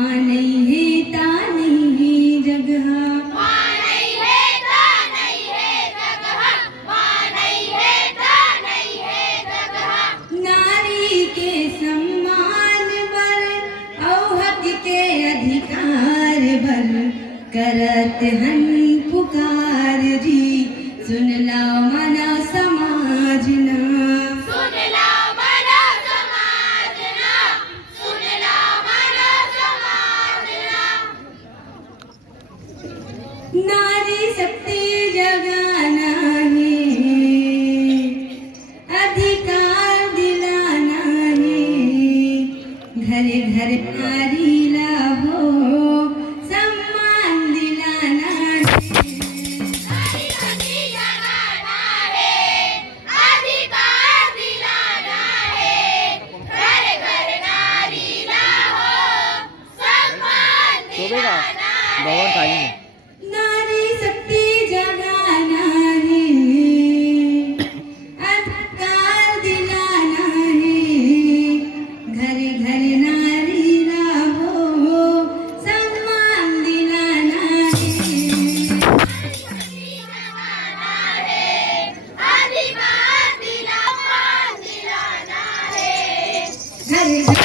माँ नहीं है ता नहीं है जगह, माँ नहीं है ता नहीं है जगह, माँ नहीं है ता नहीं है जगह। नारी के सम्मान पर और हक के अधिकार पर करत हन पुकार जी, सुन लाओ मानव समाज ना, सुन लाओ मानव समाज ना, सुन लाओ मानव समाज ना। नारी शक्ति जगाना है, अधिकार दिलाना है, घर घर नारी लाहो सम्मान दिलाना है। नारी शक्ति जगाना है, अधिकार दिलाना है, घर घर नारी लाओ सम्मान दिलाना है। नारी शक्ति जगाना है, अधिकार दिलाना है, घर घर नारी लाहो सम्मान दिलाना है। अधिकार दिलाना है। घर घर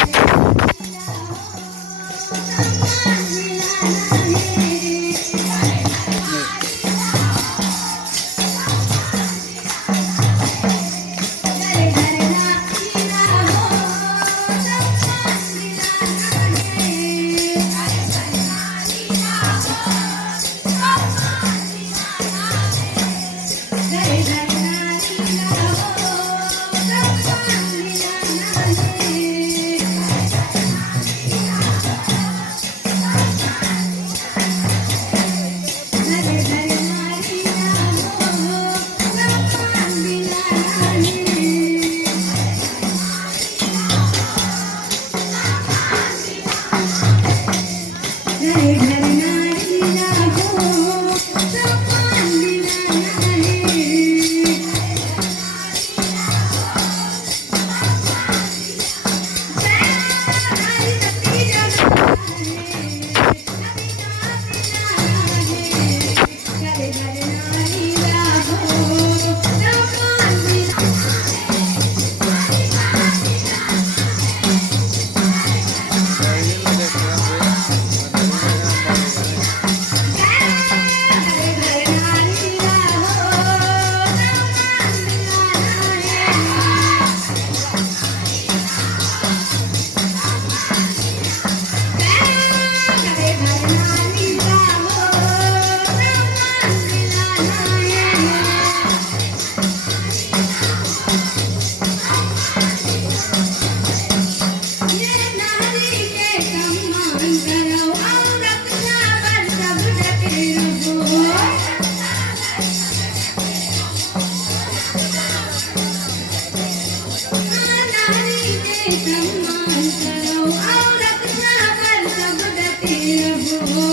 सम्मान करो और रक्षा कर सब डटे रहो।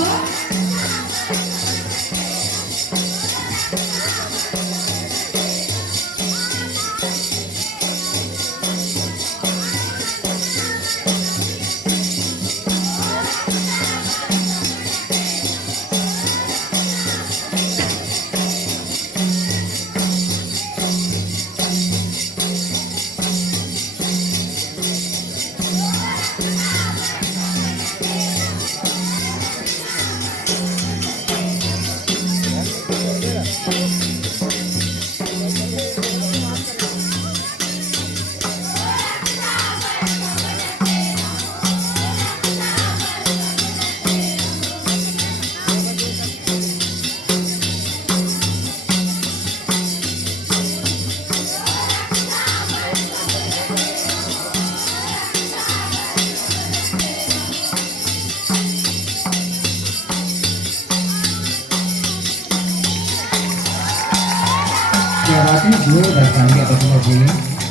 Terima kasih, Joe dan Sandi atas informasinya.